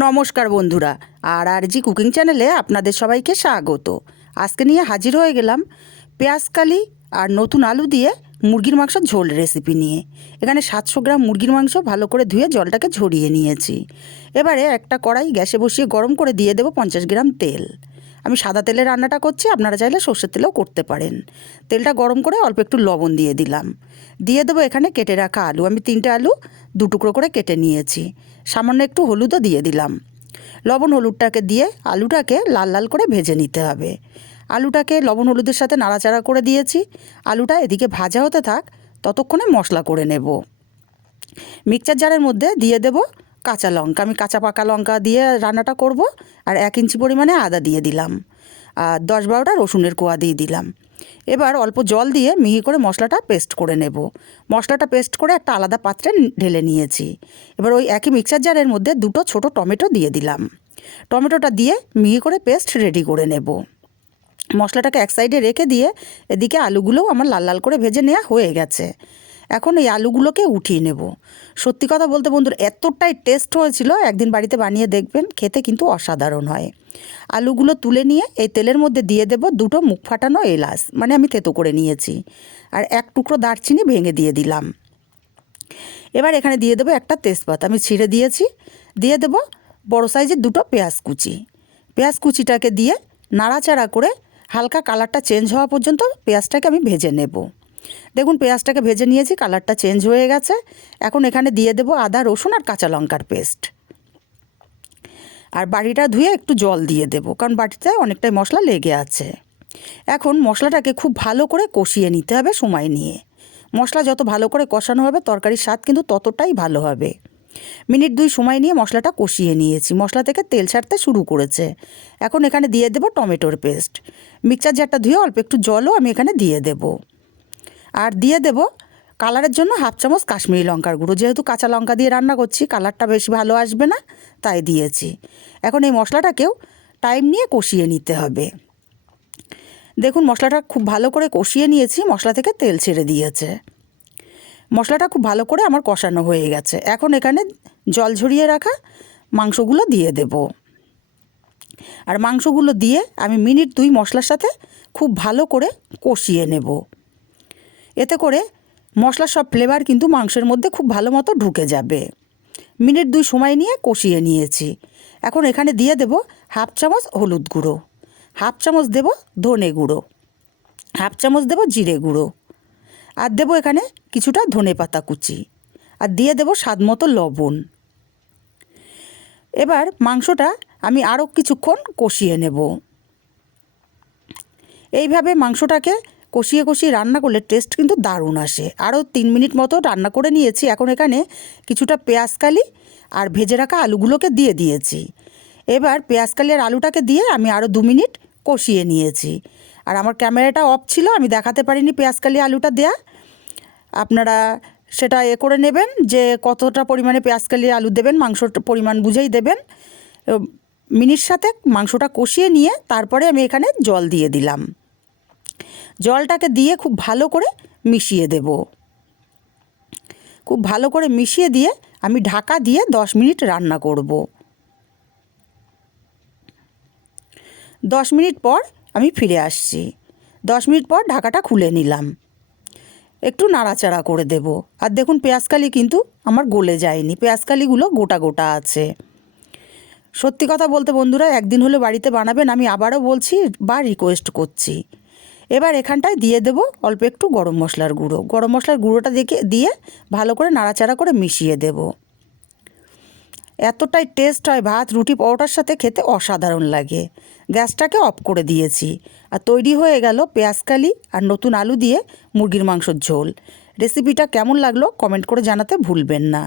নমস্কার বন্ধুরা, আর আর জি কুকিং চ্যানেলে আপনাদের সবাইকে স্বাগত। আজকে নিয়ে হাজির হয়ে গেলাম পেঁয়াজকালি আর নতুন আলু দিয়ে মুরগির মাংস ঝোল রেসিপি নিয়ে। এখানে সাতশো গ্রাম মুরগির মাংস ভালো করে ধুয়ে জলটাকে ঝরিয়ে নিয়েছি। এবারে একটা কড়াই গ্যাসে বসিয়ে গরম করে দিয়ে দেবো পঞ্চাশ গ্রাম তেল। আমি সাদা তেলে রান্নাটা করছি, আপনারা চাইলে সর্ষের তেলেও করতে পারেন। তেলটা গরম করে অল্প একটু লবণ দিয়ে দিলাম। দিয়ে দেবো এখানে কেটে রাখা আলু। আমি তিনটে আলু দু টুকরো করে কেটে নিয়েছি। সামান্য একটু হলুদও দিয়ে দিলাম। লবণ হলুদটাকে দিয়ে আলুটাকে লাল লাল করে ভেজে নিতে হবে। আলুটাকে লবণ হলুদের সাথে নাড়াচাড়া করে দিয়েছি। আলুটা এদিকে ভাজা হতে থাক, ততক্ষণে মশলা করে নেব। মিক্সচার জারের মধ্যে দিয়ে দেব কাঁচা লঙ্কা। আমি কাঁচা পাকা লঙ্কা দিয়ে রান্নাটা করব আর এক ইঞ্চি পরিমাণে আদা দিয়ে দিলাম। আর দশ বারোটা রসুনের কোয়া দিয়ে দিলাম। এবার অল্প জল দিয়ে মিহি করে মশলাটা পেস্ট করে নেব। মশলাটা পেস্ট করে একটা আলাদা পাত্রে ঢেলে নিয়েছি। এবার ওই একই মিক্সার জারের মধ্যে দুটো ছোট টমেটো দিয়ে দিলাম। টমেটোটা দিয়ে মিহি করে পেস্ট রেডি করে নেব। মশলাটাকে এক সাইডে রেখে দিয়ে এদিকে আলুগুলোও আমার লাল লাল করে ভেজে নেওয়া হয়ে গেছে। এখন এই আলুগুলোকে উঠিয়ে নেব। সত্যি কথা বলতে বন্ধুরা, এতটাই টেস্ট হয়েছিল, একদিন বাড়িতে বানিয়ে দেখবেন, খেতে কিন্তু অসাধারণ হয়। আলুগুলো তুলে নিয়ে এই তেলের মধ্যে দিয়ে দেব দুটো মুখ ফাটানো এলাচ মানে আমি তেতো করে নিয়েছি। আর এক টুকরো দারচিনি ভেঙে দিয়ে দিলাম। এবার এখানে দিয়ে দেবো একটা তেজপাতা, আমি ছিঁড়ে দিয়েছি। দিয়ে দেবো বড় সাইজের দুটো পেঁয়াজ কুচি। পেঁয়াজ কুচিটাকে দিয়ে নাড়াচাড়া করে হালকা কালারটা চেঞ্জ হওয়া পর্যন্ত পেঁয়াজটাকে আমি ভেজে নেব। দেখুন, পেঁয়াজটাকে ভেজে নিয়েছি, কালারটা চেঞ্জ হয়ে গেছে। এখন এখানে দিয়ে দেবো আদা, রসুন আর কাঁচা লঙ্কার পেস্ট। আর বাটিটা ধুয়ে একটু জল দিয়ে দেবো, কারণ বাটিতে অনেকটাই মশলা লেগে আছে। এখন মশলাটাকে খুব ভালো করে কষিয়ে নিতে হবে সময় নিয়ে। মশলা যত ভালো করে কষানো হবে, তরকারির স্বাদ কিন্তু ততটাই ভালো হবে। মিনিট দুই সময় নিয়ে মশলাটা কষিয়ে নিয়েছি। মশলা থেকে তেল ছাড়তে শুরু করেছে। এখন এখানে দিয়ে দেবো টমেটোর পেস্ট। মিক্সচার জারটা ধুয়ে অল্প একটু জলও আমি এখানে দিয়ে দেব। আর দিয়ে দেব কালারের জন্য হাফ চামচ কাশ্মীরি লঙ্কার গুঁড়ো। যেহেতু কাঁচা লঙ্কা দিয়ে রান্না করছি, কালারটা বেশি ভালো আসবে না, তাই দিয়েছি। এখন এই মশলাটাকেও টাইম নিয়ে কষিয়ে নিতে হবে। দেখুন, মশলাটা খুব ভালো করে কষিয়ে নিয়েছি, মশলা থেকে তেল ছেড়ে দিয়েছে। মশলাটা খুব ভালো করে আমার কষানো হয়ে গেছে। এখন এখানে জল ঝরিয়ে রাখা মাংসগুলো দিয়ে দেব। আর মাংসগুলো দিয়ে আমি মিনিট দুই মশলার সাথে খুব ভালো করে কষিয়ে নেব। এতে করে মশলার সব ফ্লেভার কিন্তু মাংসের মধ্যে খুব ভালো মতো ঢুকে যাবে। মিনিট দুই সময় নিয়ে কষিয়ে নিয়েছি। এখন এখানে দিয়ে দেব হাফ চামচ হলুদ গুঁড়ো, হাফ চামচ দেব ধনে গুঁড়ো, হাফ চামচ দেব জিরে গুঁড়ো, আর দেবো এখানে কিছুটা ধনে পাতা কুচি, আর দিয়ে দেবো স্বাদ মতো লবণ। এবার মাংসটা আমি আরও কিছুক্ষণ কষিয়ে নেব। এইভাবে মাংসটাকে কষিয়ে কষিয়ে রান্না করলে টেস্ট কিন্তু দারুণ আসে। আরও তিন মিনিট মতো রান্না করে নিয়েছি। এখন এখানে কিছুটা পেঁয়াজকালি আর ভেজে রাখা আলুগুলোকে দিয়ে দিয়েছি। এবার পেঁয়াজকালি আর আলুটাকে দিয়ে আমি আরও দু মিনিট কষিয়ে নিয়েছি। আর আমার ক্যামেরাটা অফ ছিল, আমি দেখাতে পারিনি পেঁয়াজকালি আলুটা দেয়া। আপনারা সেটা এ করে নেবেন যে কতটা পরিমাণে পেঁয়াজকালি আলু দেবেন, মাংসর পরিমাণ বুঝেই দেবেন। মিনিট সাথে মাংসটা কষিয়ে নিয়ে তারপরে আমি এখানে জল দিয়ে দিলাম। জলটাকে দিয়ে খুব ভালো করে মিশিয়ে দেব। খুব ভালো করে মিশিয়ে দিয়ে আমি ঢাকা দিয়ে দশ মিনিট রান্না করব। দশ মিনিট পর আমি ফিরে আসছি। দশ মিনিট পর ঢাকাটা খুলে নিলাম। একটু নাড়াচাড়া করে দেব। আর দেখুন, পেঁয়াজকালি কিন্তু আমার গলে যায়নি। পেঁয়াজকালিগুলো গোটা গোটা আছে। সত্যি কথা বলতে বন্ধুরা, একদিন হলে বাড়িতে বানাবেন, আমি আবারও বলছি বা রিকোয়েস্ট করছি। এবার এখানটায় দিয়ে দেব অল্প একটু গরম মশলার গুঁড়ো। গরম মশলার গুঁড়োটা দেখে, দিয়ে ভালো করে নাড়াচাড়া করে মিশিয়ে দেব। এতটাই টেস্ট হয় ভাত, রুটি, পরোটার সাথে খেতে অসাধারণ লাগে। গ্যাসটাকে অফ করে দিয়েছি। আর তৈরি হয়ে গেল পেঁয়াজকালি আর নতুন আলু দিয়ে মুরগির মাংসর ঝোল। রেসিপিটা কেমন লাগল কমেন্ট করে জানাতে ভুলবেন না।